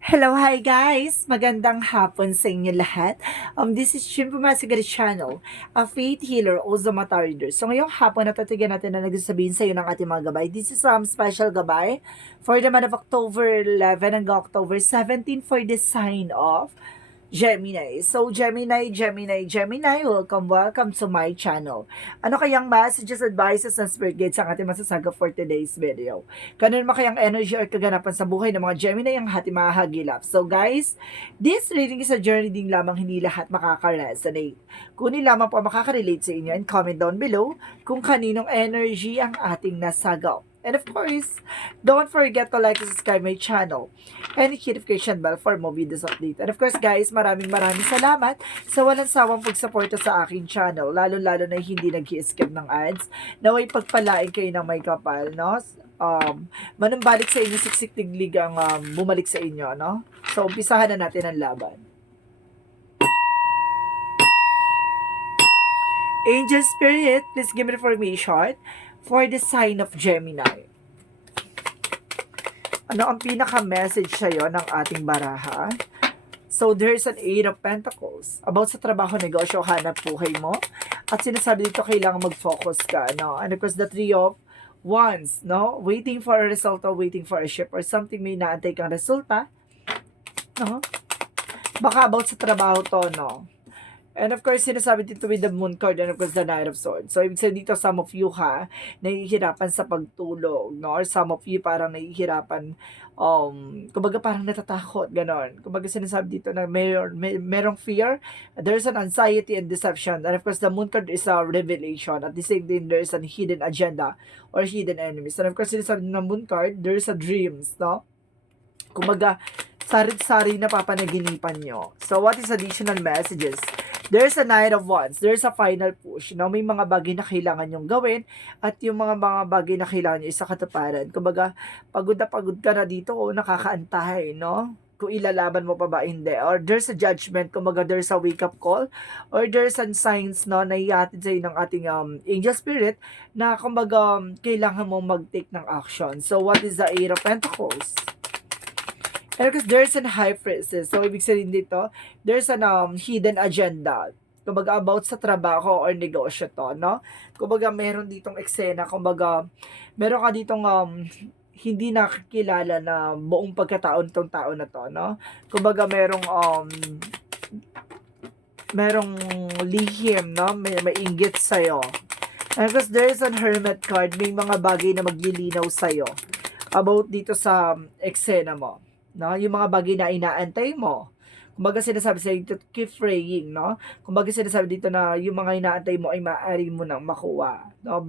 Hello, hi guys! Magandang hapon sa inyo lahat. This is Shimpo Masigari Channel, a faith healer, also mata reader. So ngayong hapon, natatigan natin na nagsasabihin sa iyo ng ating mga gabay. This is special gabay for the month of October 11 hanggang October 17 for the sign of Gemini. So, Gemini, welcome to my channel. Ano kayang messages, advices, and spirit guides ang ating masasaga for today's video? Ganun mo kayang energy or kaganapan sa buhay ng mga Gemini ang ating mahagilap. So, guys, this reading is a journey din lamang, hindi lahat makaka-resonate. Kunin lamang po makaka-relate sa inyo and comment down below kung kaninong energy ang ating nasagaw. And of course, don't forget to like and subscribe my channel and hit notification bell for more videos update. And of course guys, maraming salamat sa walang sawang pagsuporta sa aking channel, lalo-lalo na hindi nag-i-skip ng ads. Naway pagpalain kayo ng may kapal, no? Manumbalik sa inyo, siksik tiglig ang bumalik sa inyo, no? So, umpisahan na natin ang laban. Angel Spirit, please give me information for the sign of Gemini. Ano ang pinaka-message sa'yo ng ating baraha? So, there's an Eight of Pentacles. About sa trabaho, negosyo, hanap buhay mo. At sinasabi dito, kailangan mag-focus ka, no? And of course, the Three of Wands, no? Waiting for a result or waiting for a ship or something, may naantay kang resulta. No? Baka about sa trabaho to, no? And of course, sinasabi dito with the Moon card and of course the Knight of Swords. So, ibig sabihin dito, some of you nahihirapan sa pagtulog, no? Or some of you parang nahihirapan, kumbaga parang natatakot, ganon. Kumbaga sinasabi dito na merong fear, there's an anxiety and deception. And of course, the Moon card is a revelation. At the same time, there's an hidden agenda or hidden enemies. And of course, sinasabi ng Moon card, there's a dreams, no? Kumbaga, sarit-sari na papanaginipan nyo. So, what is additional messages? There's a Knight of Wands. There's a final push. No? May mga bagay na kailangan nyong gawin at yung mga bagay na kailangan nyo isa katuparan. Kumbaga, pagod ka na dito o nakakaantay, no? Kung ilalaban mo pa ba, hindi. Or there's a judgment, kumbaga there's a wake-up call, or there's some signs, no, na ihatid sa'yo ng ating angel spirit na kumbaga kailangan mo mag-take ng action. So, what is the Eight of Pentacles? And because there's an high priestess. So, ibig sabihin dito, there's an hidden agenda. Kumbaga, about sa trabaho or negosyo to, no? Kumbaga, meron ditong eksena. Kumbaga, meron ka ditong hindi nakikilala na buong pagkataon tong tao na to, no? Kumbaga, merong lihim, no? May inggit sa'yo. And because there's an hermit card, may mga bagay na maglilinaw sa'yo about dito sa eksena mo. No, yung mga bagay na inaantay mo. Kumbaga sinasabi sa dito, keep praying, no? Kumbaga sinasabi dito na yung mga inaantay mo ay maaari mo nang makuha. No?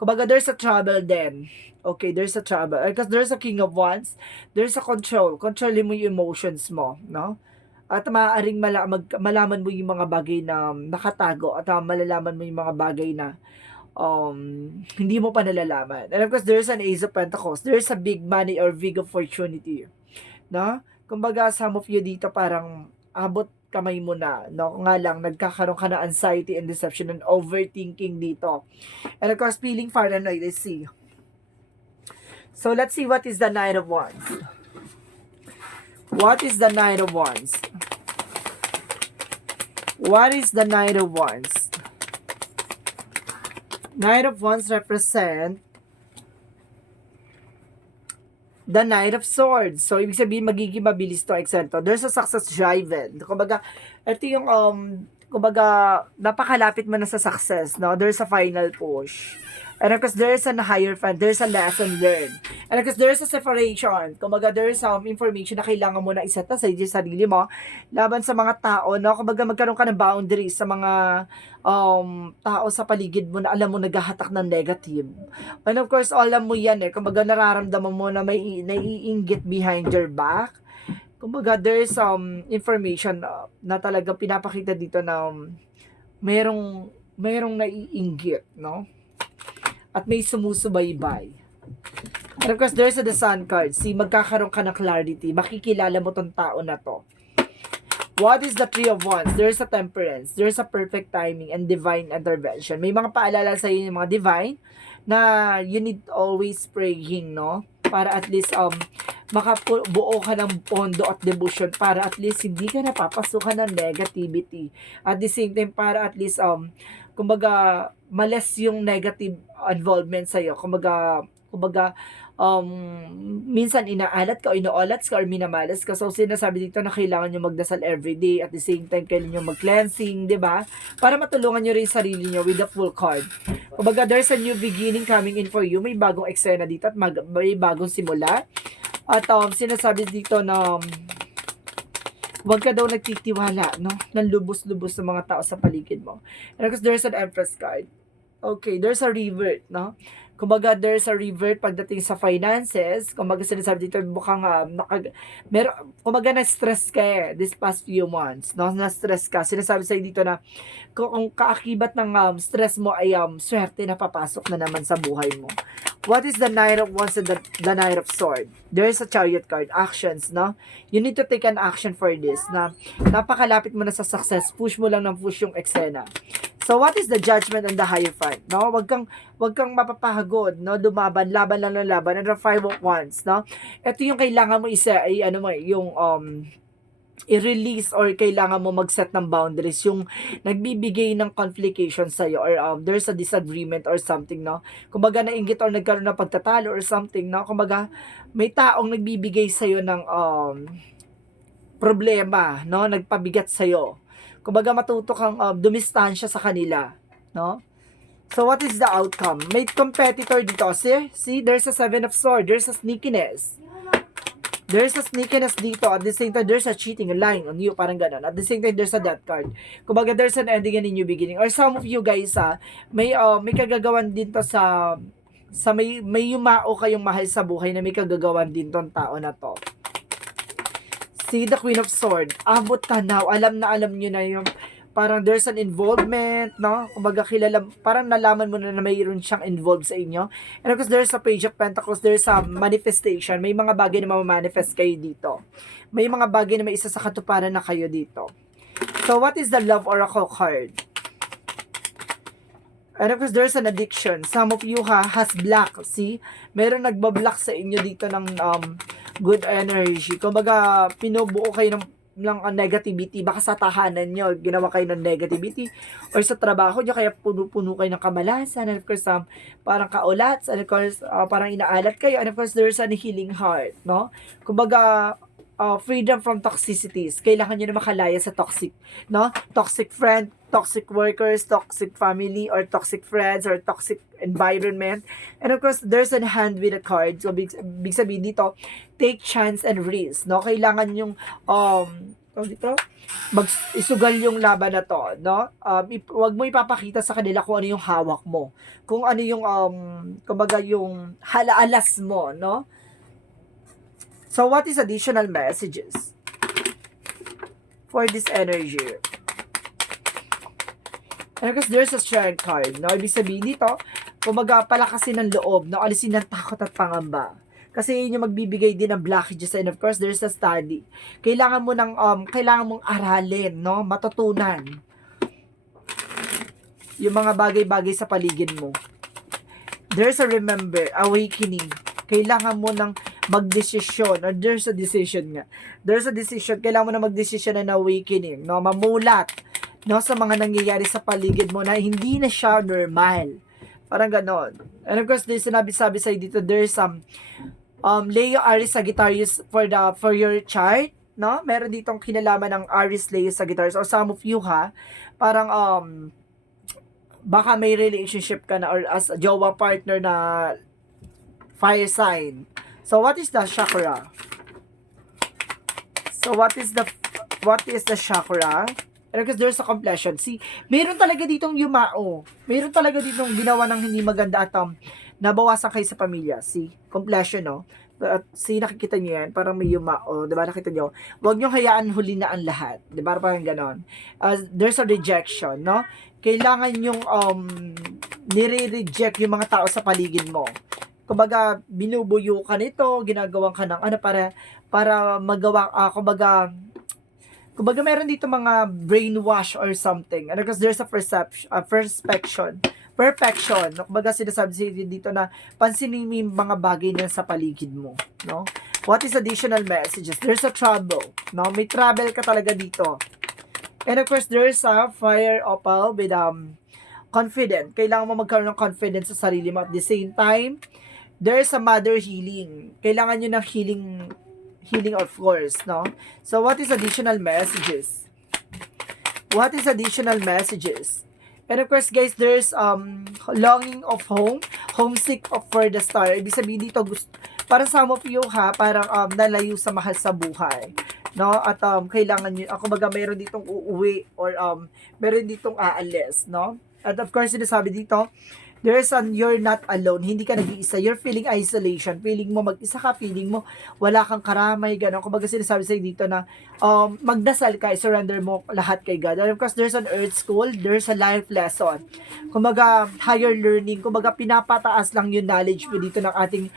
Kumbaga there's a trouble then. Okay, there's a trouble. Because there's a King of Wands, there's a control. Controlin mo yung emotions mo, no? At maaaring malaman mo yung mga bagay na nakatago at malalaman mo yung mga bagay na hindi mo pa nalalaman. And of course, there's an Ace of Pentacles. There's a big money or big opportunity. No? Kumbaga, some of you dito parang abot kamay mo na, no? Nga lang, nagkakaroon ka na anxiety and deception and overthinking dito. And of course, feeling paranoid, let's see. So, let's see what is the Knight of Wands. What is the Knight of Wands? What is the Knight of Wands? Knight of Wands represent the Knight of Swords. So, ibig sabihin, magiging mabilis to, eksento. There's a success driven. Kumbaga, ito yung, kumbaga, napakalapit mo na sa success, no? There's a final push. And of course, there's a higher fan, there's a lesson learned. And of course, there's a separation. Kumbaga, there's some information na kailangan mo na isata sa sarili mo laban sa mga tao, no? Kumbaga, magkaroon ka ng boundaries sa mga tao sa paligid mo na alam mo naghahatak ng negative. And of course, alam mo yan eh. Kumbaga, nararamdaman mo na may naiinggit behind your back. Kumbaga, there's some information na talagang pinapakita dito na merong naiinggit, no? At may sumusubaybay. And of course, there's the Sun card. See, magkakaroon ka ng clarity. Makikilala mo tong tao na to. What is the Three of Wands? There's a Temperance. There's a perfect timing and divine intervention. May mga paalala sa iyo yung mga divine na you need always praying, no? Para at least makabuo ka ng pondo at devotion para at least hindi ka napapasukan ng negativity. At the same time, para at least, kumbaga, males yung negative involvement sa'yo. Kumbaga, um, minsan inaalat ka o inoolat ka or minamalas ka. So, sinasabi dito na kailangan nyo magdasal everyday. At the same time, kailangan nyo mag-cleansing, di ba? Para matulungan nyo rin yung sarili nyo with the full card. Kumbaga, there's a new beginning coming in for you. May bagong eksena dito at may bagong simula. At sinasabi dito na huwag ka daw nagtitiwala, no? Ng lubos-lubos ng mga tao sa paligid mo. And because there's an Empress card. Okay, there's a revert, no? Kumbaga, there's a revert pagdating sa finances. Kumbaga, sinasabi dito, mukhang, kumbaga, na-stress ka this past few months, no? Na-stress ka. Sinasabi sa'yo dito na, kung kaakibat ng stress mo ay swerte na papasok na naman sa buhay mo. What is the Knight of Wands and the Knight of Swords? There's a Chariot card. Actions, no? You need to take an action for this. Na napakalapit mo na sa success. Push mo lang ng push yung eksena. So, what is the Judgment and the Hierophant? No? Wag kang mapapahagod, no? Dumaban, laban lang ng laban. And the Five of Wands, no? Ito yung kailangan mo yung i-release or kailangan mo mag-set ng boundaries, yung nagbibigay ng complication sa'yo or there's a disagreement or something, no? Kumbaga nainggit or nagkaroon ng pagtatalo or something, no? Kumbaga may taong nagbibigay sa'yo ng problema, no? Nagpabigat sa'yo. Kumbaga matuto kang dumistansya sa kanila, no? So what is the outcome? May competitor dito. See, there's a Seven of Swords, there's a sneakiness. There's a sneakiness dito. At the same time, there's a cheating, lying on you. Parang ganun. At the same time, there's a death card. Kumbaga, there's an ending and a new beginning. Or some of you guys, may kagagawan din to sa may yumao kayong mahal sa buhay na may kagagawan din tong tao na to. See, the Queen of Swords. Abot tanaw. Alam nyo na yung parang there's an involvement, no? Kumbaga parang nalaman mo na mayroon siyang involved sa inyo. And of course, there's a Page of Pentacles, there's a manifestation. May mga bagay na ma-manifest kayo dito. May mga bagay na may isa sa katuparan na kayo dito. So, what is the Love Oracle card? And of course, there's an addiction. Some of you has block. See? Meron nagbablock sa inyo dito ng good energy. Kumbaga, pinubuo kayo ng negativity, baka sa tahanan nyo, ginawa kayo ng negativity, or sa trabaho nyo, kaya puno-puno kayo ng kamalasan, and of course, parang kaulats, and of course, parang inaalat kayo, and of course, there's a healing heart, no? Kumbaga, freedom from toxicities. Kailangan nyo na makalaya sa toxic, no? Toxic friend, toxic workers, toxic family, or toxic friends, or toxic environment. And of course, there's a hand with a card. So, big sabihin dito, take chance and risk, no? Kailangan yung, isugal yung laban na to, no? Wag mo ipapakita sa kanila kung ano yung hawak mo. Kung ano yung, kumbaga yung halaalas mo, no? So, what is additional messages for this energy? And because there's a strength card, no? Ibig sabihin dito, kumbaga palakasin ng loob, no? Alisin ng takot at pangamba. Kasi yun yung magbibigay din ng blockages. And of course, there's a study. Kailangan mong aralin, no? Matutunan yung mga bagay-bagay sa paligid mo. There's a awakening. Kailangan mo ng magdesisyon, or there's a decision nga. There's a decision, kailangan mo na magdesisyon na awakening, no? Mamulat, no? Sa mga nangyayari sa paligid mo na hindi na siya normal. Parang ganon. And of course, there's sinabi-sabi sa'yo dito, there's Leo, Aries, Sagittarius for your chart, no? Meron ditong kinalaman ng Aries, Leo, Sagittarius, or some of you parang baka may relationship ka na or as a jowa partner na fire sign. So, what is the chakra? So, what is the chakra? And because there's a completion. See, meron talaga ditong yumao. Meron talaga ditong ginawa ng hindi maganda at nabawasan kayo sa pamilya. See, completion, no? At see, nakikita nyo yan, parang may yumao. Diba, nakita nyo? Huwag nyo hayaan huli na ang lahat. Diba, parang ganon. There's a rejection, no? Kailangan yung nire-reject yung mga tao sa paligid mo. Kumbaga, binubuyo ka nito, ginagawang ka ng para magawa, kumbaga meron dito mga brainwash or something. And because there's a perfection. Kumbaga sinasabi dito na pansinin mo yung mga bagay na sa paligid mo, no? What is additional messages? There's a trouble. No? May trouble ka talaga dito. And of course, there's a fire opal with confident. Kailangan mo magkaroon ng confidence sa sarili mo. At the same time, there's a mother healing. Kailangan nyo ng healing of course, no? So, what is additional messages? What is additional messages? And of course, guys, there's longing of home, homesick for the star. Ibig sabihin dito, para some of you ha, parang nalayo sa mahal sa buhay. No? At kailangan nyo, kumbaga mayroon ditong uuwi or meron ditong aalis, no? At of course, sinasabi dito, there's you're not alone. Hindi ka nag-iisa. You're feeling isolation. Feeling mo mag-isa ka. Feeling mo wala kang karamay. Gano'n. Kumbaga sinasabi sa'yo dito na magdasal ka. Surrender mo lahat kay God. And of course, there's an earth school. There's a life lesson. Kumbaga, higher learning. Kumbaga, pinapataas lang yung knowledge mo dito ng ating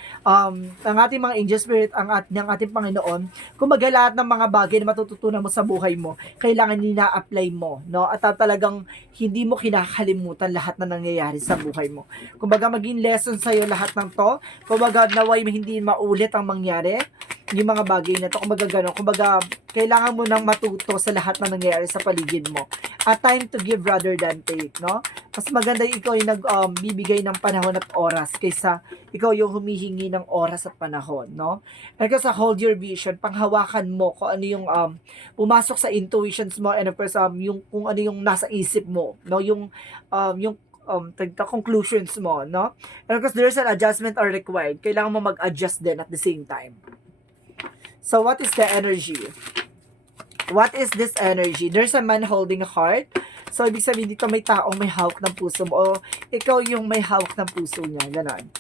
mga angel spirit, ng ating Panginoon. Kumbaga, lahat ng mga bagay na matututunan mo sa buhay mo, kailangan nina-apply mo. No? At talagang hindi mo kinakalimutan lahat na nangyayari sa buhay mo. Kumbaga, maging lesson sa'yo lahat ng to. Kumbaga, naway hindi maulit ang mangyari. Yung mga bagay na to. Kumbaga, gano'n. Kumbaga, kailangan mo nang matuto sa lahat na nangyayari sa paligid mo. A time to give rather than take, no? Mas maganda yung ikaw yung nagbibigay ng panahon at oras kaysa ikaw yung humihingi ng oras at panahon, no? And kasi hold your vision, panghawakan mo kung ano yung pumasok sa intuitions mo and of course, yung kung ano yung nasa isip mo, no? Yung conclusions mo, no? And of course, there's an adjustment are required. Kailangan mo mag-adjust din at the same time. So, what is the energy? What is this energy? There's a man holding a heart. So, ibig sabihin dito may taong may hawak ng puso mo o ikaw yung may hawak ng puso niya. Ganon.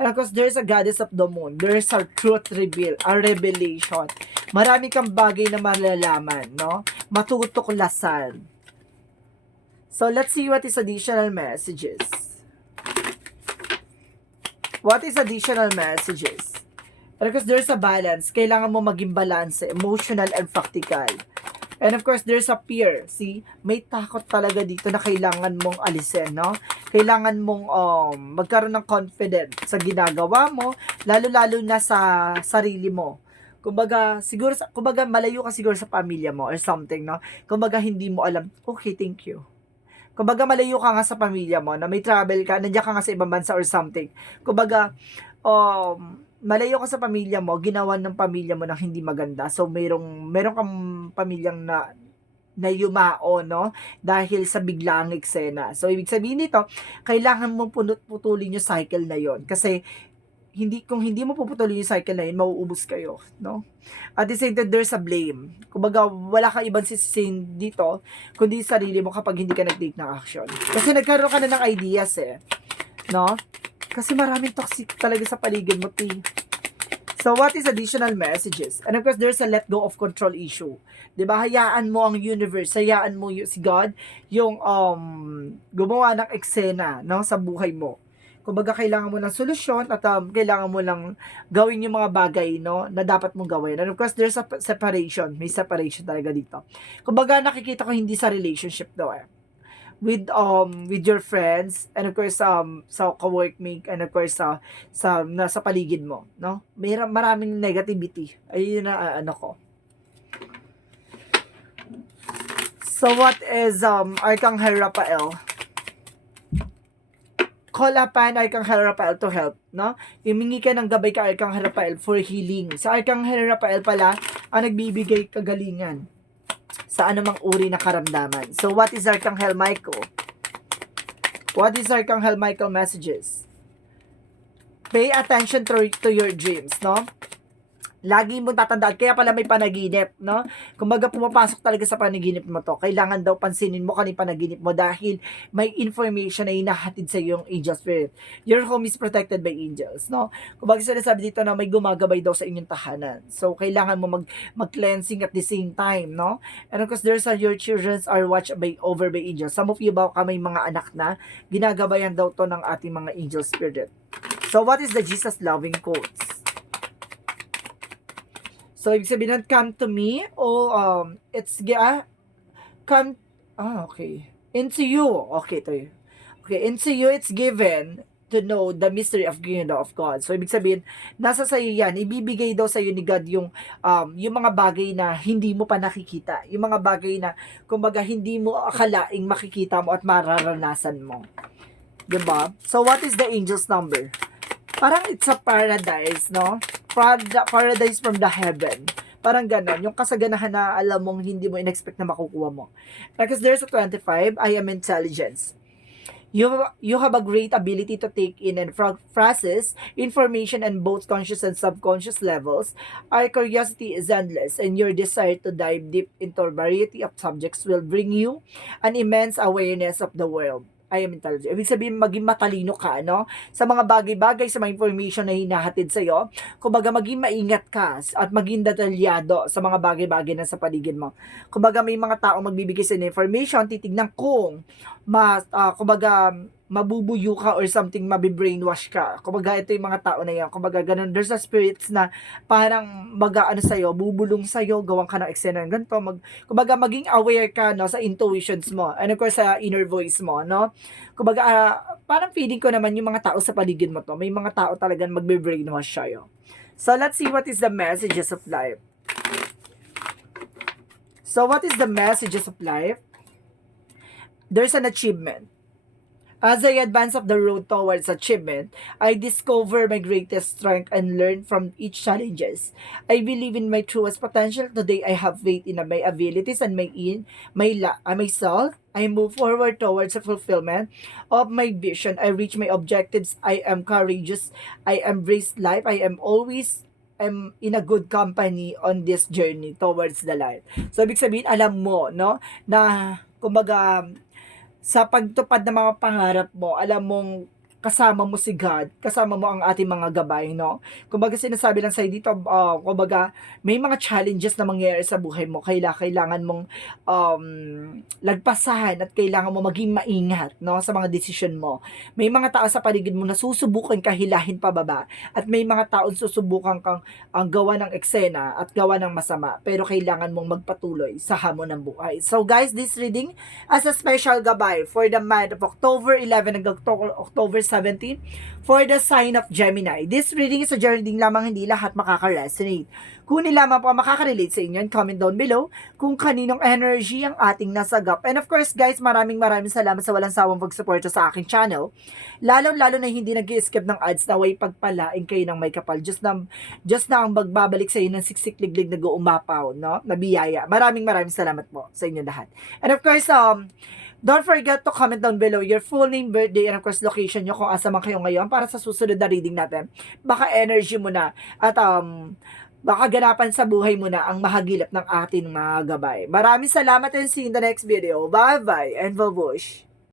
And of course, there's a goddess of the moon. There's a truth reveal, a revelation. Marami kang bagay na malalaman, no? Matutuklasan. So, let's see what is additional messages. What is additional messages? Because there's a balance. Kailangan mo maging balance, emotional and practical. And of course, there's a fear. See? May takot talaga dito na kailangan mong alisin, no? Kailangan mong magkaroon ng confidence sa ginagawa mo, lalo-lalo na sa sarili mo. Kumbaga, malayo ka siguro sa pamilya mo or something, no? Kumbaga, hindi mo alam, okay, thank you. Kumbaga, malayo ka nga sa pamilya mo, na may travel ka, nandiyan ka nga sa ibang bansa or something. Kumbaga, malayo ka sa pamilya mo, ginawan ng pamilya mo ng hindi maganda. So, meron kang pamilyang na yumao, no? Dahil sa biglaang eksena. So, ibig sabihin nito, kailangan mo putulin yung cycle na yon. Kasi, kung hindi mo puputulin yung cycle na yun, mauubos kayo, no? At the same time, there's a blame. Kumbaga, wala kang ibang sisisin dito, kundi sarili mo kapag hindi ka nag-take ng action. Kasi nagkaroon ka na ng ideas, no? Kasi maraming toxic talaga sa paligid mo, T. So, what is additional messages? And of course, there's a let go of control issue. Diba? Hayaan mo ang universe, hayaan mo si God, yung gumawa ng eksena, no, sa buhay mo. Kumbaga, kailangan mo ng solusyon at kailangan mo lang gawin yung mga bagay, no, na dapat mong gawin. And of course, there's a separation. May separation talaga dito. Kumbaga, nakikita ko hindi sa relationship daw, with your friends and of course sa ka-workmate and of course sa nasa paligid mo, no? Maraming negativity. Ayun na ko. So what is Archangel Raphael? Call upon Archangel Raphael to help, no? Humingi ka ng gabay kay Archangel Raphael for healing. Sa Archangel Raphael pala ang nagbibigay kagalingan sa anumang uri na karamdaman. So, what is Archangel Michael? What is Archangel Michael messages? Pay attention to your dreams, no? Lagi mong tatandaan, kaya pala may panaginip, no? Kumbaga pumapasok talaga sa panaginip mo to. Kailangan daw pansinin mo kanina panaginip mo dahil may information na hinahatid sa iyo yung angel spirit. Your home is protected by angels, no? Kumbaga sinasabi dito na may gumagabay daw sa inyong tahanan. So, kailangan mo mag-cleansing at the same time, no? And of course, your children are watched over by angels. Some of you ba may mga anak na ginagabayan daw to ng ating mga angel spirit. So, what is the Jesus loving quotes? So, ibig sabihin, come to me, okay. Into you, okay, ito yun. Okay, into you, it's given, to know the mystery of kingdom of God. So, ibig sabihin, nasa sa'yo yan. Ibibigay daw sa'yo ni God yung mga bagay na hindi mo pa nakikita. Yung mga bagay na, kumbaga, hindi mo akalaing makikita mo at mararanasan mo. Diba? So, what is the angel's number? Parang it's a paradise, no? Paradise from the heaven. Parang ganon. Yung kasaganahan na alam mong hindi mo in-expect na makukuha mo. Because there's a 25, I am intelligence. You have a great ability to take in and process information on both conscious and subconscious levels. Our curiosity is endless, and your desire to dive deep into a variety of subjects will bring you an immense awareness of the world. I am intelligent. Ibig sabihin, maging matalino ka, no? Sa mga bagay-bagay, sa mga information na hinahatid sa'yo, kumbaga maging maingat ka at maging detalyado sa mga bagay-bagay na sa paligid mo. Kumbaga may mga tao magbibigay sa information, titignan kung kumbaga mabubuyo ka or something, mabibrainwash ka. Kumbaga ito yung mga tao na yan. Kumbaga ganun, there's a spirits na parang mag-ano sa'yo, bubulong sa'yo, gawang ka ng eksena ng ganito. Kumbaga maging aware ka, no, sa intuitions mo. And of course, sa inner voice mo, no? Kumbaga, parang feeling ko naman yung mga tao sa paligid mo to. May mga tao talagang magbe-brainwash sa'yo. So, let's see what is the messages of life. So, what is the messages of life? There's an achievement. As I advance up the road towards achievement, I discover my greatest strength and learn from each challenges. I believe in my truest potential. Today, I have faith in my abilities and myself. I move forward towards the fulfillment of my vision. I reach my objectives. I am courageous. I embrace life. I'm in a good company on this journey towards the light. So, ibig sabihin, alam mo, no, na, kumbaga, sa pagtupad ng mga pangarap mo, alam mong kasama mo si God, kasama mo ang ating mga gabay, no? Kumbaga sinasabi lang sa'yo dito, kumbaga may mga challenges na mangyayari sa buhay mo, kailangan mong lagpasan at kailangan mo maging maingat, no? Sa mga decision mo. May mga tao sa paligid mo na susubukan ka hilahin pababa at may mga tao susubukan kang gawa ng eksena at gawa ng masama, pero kailangan mong magpatuloy sa hamon ng buhay. So guys, this reading as a special gabay for the month of October 11 hanggang October 17 for the sign of Gemini. This reading is a reading lamang, hindi lahat makaka-resonate. Kung lamang po makaka-relate sa inyo, comment down below kung kaninong energy ang ating nasagap. And of course guys, maraming salamat sa walang sawang pagsuporta sa aking channel. Lalo na hindi nag-i-skip ng ads na way pagpalain kayo ng may kapal. Just na ang magbabalik sa inyo ng siksik-liglig na uumapaw, no? Na biyaya. Maraming salamat po sa inyo lahat. And of course, don't forget to comment down below your full name, birthday, and of course location nyo kung asa man kayo ngayon para sa susunod na reading natin. Baka energy mo na at baka ganapan sa buhay mo na ang mahagilap ng ating mga gabay. Maraming salamat and see you in the next video. Bye-bye and babush!